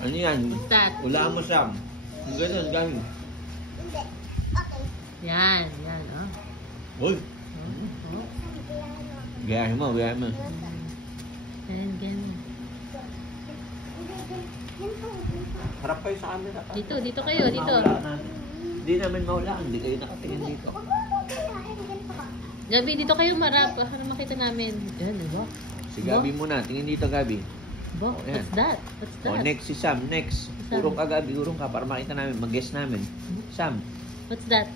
Ano yan? What's that? Ulaan mo, Sam. Ang ganun, ganun. Hindi. Okay. Yan, yan, oh. Uy! Oh, oh. Gayahin mo, gayahin mo. Ganun, ganun. Harap kayo sa camera. Dito, dito kayo, dito. Hindi namin maulaan. Hindi kayo nakatingin dito. Gabi, dito kayo marap. Para makita namin. Yan, diba? Si Gabi muna. Tingin dito, Gabi. Bo, Oh, yan. what's that? What's O, that? next si Sam. Next. Sam. Urong ka, Gabi. Urong ka para makita namin. Mag-guess namin. Sam. What's that?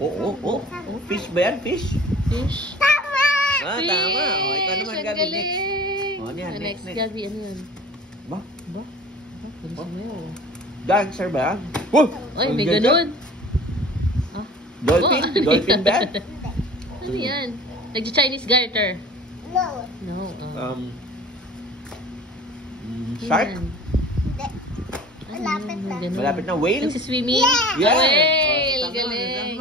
Oo. Fish ba yan? Fish? Fish? Tama! Ah, Fish! tama. O, ikaw naman, Ang Gabi. galing! Next. O, ano yan? Ah, Next, next. Gabi, ano yan? Ba? Ba? Ba? Bilis Oh. mo yun. Dancer ba yan? Oh! Ay, Ang may ganda. ganun. Ah. Dolphin? Oh, ano Dolphin yan? Hindi. ba? Ano yan? Nag-Chinese garter. No. No. Shark? Yan. Hindi. Ano Malapit yan? na. May ganun. Malapit na whale? Nagsiswimming? Yeah! Yeah! Whale! Oh, Galing.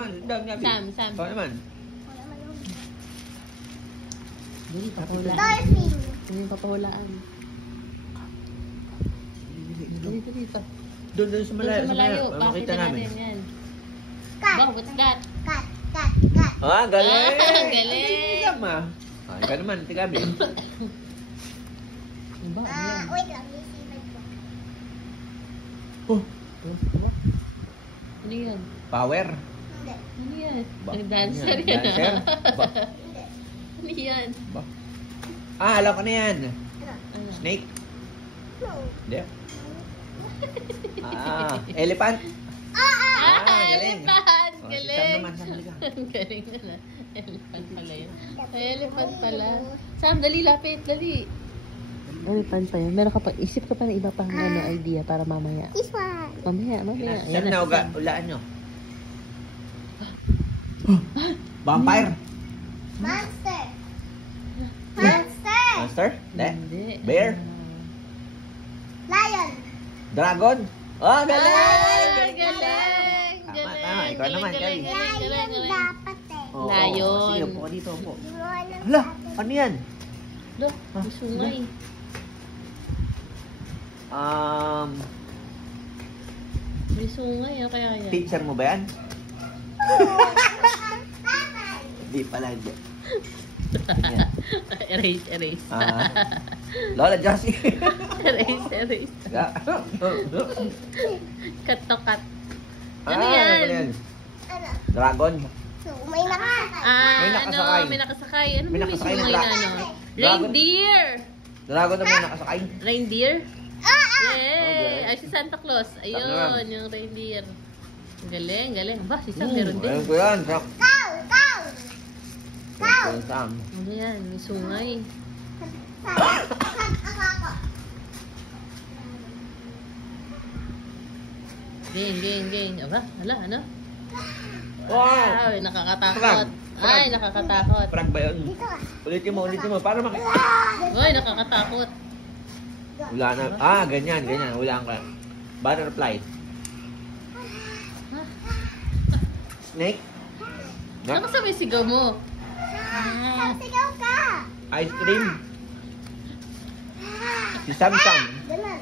Sam, Sam. Ikaw naman. Wala man yun. Dali, papahulaan. Dolphin. Ano yung papahulaan? Dali, dali pa. Doon sa Doon malayo. sa malayo. Para Pakita makita namin. natin yan. Cat. Ba, what's that? Cat. Cat. Cat. Ah, galing! Ah, galing. Galing Sam, ah. Ah, ikaw naman, si Gabi. Ano ba? Ano yan? Wait lang. Isipan ko. Oh, Ba? Ano yan? power. Hindi. Ano yan? Ba? Ang dancer Ano yan. Dancer? Ba? Hindi. Ano yan? Ba? Ah, alam ko na yan. Ano? Ano? Snake? No. Hindi. Ah, elephant? Ah, galing. elephant! Oh, si Sam Galing! naman, Sam, halika. Ang galing na na. Elephant pala yun. Ay, elephant pala. Sam, dali, lapit, dali. Elephant pa yun. Meron ka pa, isip ka pa ng iba pang ano, idea para mamaya. This one. Mamaya, mamaya. Sam Ayan na, si Sam. ulaan nyo. Vampire? Monster. Monster. Monster? Hindi. Hindi. Bear? Lion. Dragon? Oh, galing! Ah, Galing! galing! Tama, Galing! tama. Ikaw naman, Galing, Gabi. galing, galing, Lion galing. dapat eh. Oo, oo. Lion. Sige, upo ka dito, upo. Hindi mo alam Hala, dapat. ano yan? Lo, may sungay. May sungay, ah, kaya yan. Teacher mo ba yan? Tatay. Hindi pala, hindi. Yan. Erase, erase. Ah. Lola Josie. Erase, erase. Cut to cut. Ano Ah, yan? ano yan? Ano? Dragon. So, may nakasakay. Ah, May nakasakay. ano, may nakasakay. Ano May may nakasakay na sungay na dragon. ano? Dragon. Reindeer! Dragon na may nakasakay. Reindeer? Ah! Yay! Okay. Ay, si Santa Claus. Ayun, naman. yung reindeer. Galing, galing. Ba, si Sam meron din. Ayun ko yan. Sam. Cow! Cow! Cow! Ayun, Sam. Ano yan? May sungay. Ako. Gang, gang, gang. Aba, hala, ano? Wow! Ay, nakakatakot. Frog. Frog. Ay, nakakatakot. Frag ba yun? Dito ka. Ulitin mo. Para makita. Ay, nakakatakot. Wala na. Ah, ganyan. Wala ka. Butterfly. Ha? Snake. Ano ka sabay sigaw mo? Sigaw ka. Ice cream. Si Samsung. Ganun.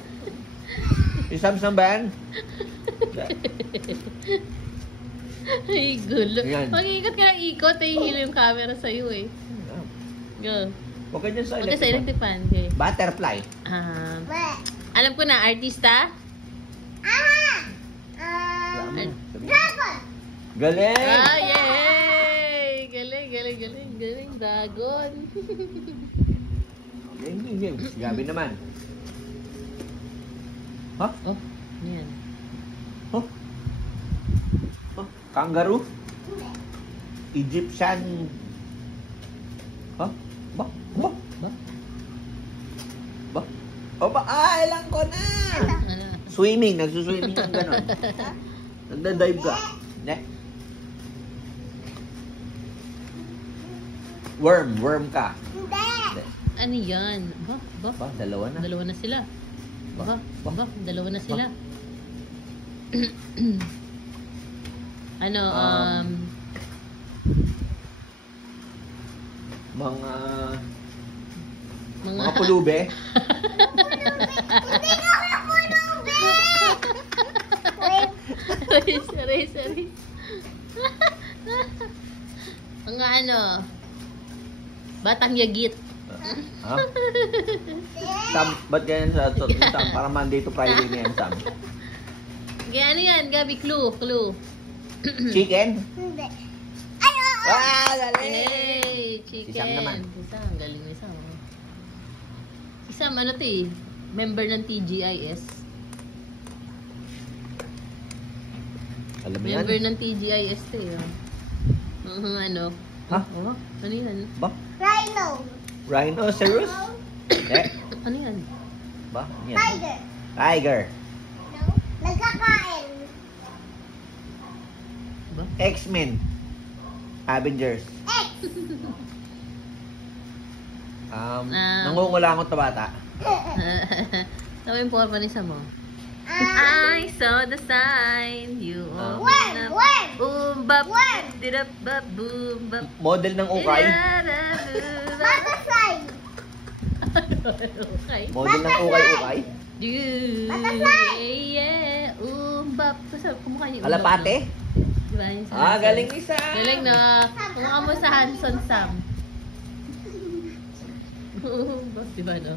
Si Samsung ba yan? Ay, gulo. Yan. Mag-iikot ka ng ikot, eh, hilo yung camera sa'yo eh. Go. Huwag ka dyan sa Okay, sa electric electric fan. Okay. Butterfly. Ba. Alam ko na, artista? Ah! Dragon. Galing! Ah, yay! Galing, galing, galing, galing. Dragon. Galing. Gabi naman. Ha? Oh, yan. Huh? Kangaroo? Hindi. Egyptian. Ha? Ba? Ba? O ba? Ah, alam ko na! Ano? Swimming. Nagsuswimming ka gano'n. Nagda-dive ka. Ne? Worm ka. Hindi. Ano yan? Ba? Ba? Ba, dalawa na. Dalawa na sila. Ba? Ba? Dalawa na sila. Ano, Mga Mga pulube. Hindi ko kapulubi! Wait. Sorry. Mga ano, batang yagit. Ha? Sam, ba't ganyan sa Sam? Para Monday to Friday na yan, Sam. Kaya ano yan, Gabi? Clue. Chicken? Hindi. Ay, oo! Ah, dali! Hey, chicken. Si Sam naman. Si Sam, galing ni Sam. Si Sam, ano to eh? Member ng TGIS. Alam mo yan? Member ng TGIS to eh. Ano? Ha? Oh, ano yan? Ba? Rhino. Rhinoceros? Eh? Ano yan? Ba? Yan. Tiger. Tiger. No? Nagkakain. Ba? X-Men. Avengers. X. Nangungulangot na bata. Ano yung forma ni Sam mo? I saw the sign. You Worm. Worm. Boom bap. Worm. Dirap bap. Boom bap. Model ng ukay. Butterfly. Okay. Model ng ukay-ukay. Yeah. Bap. Kumukha niyo. Kalapate? Diba yun sa Ah, Hanson? galing isa. Galing na. Kumukha mo sa Hanson Sam. Diba no?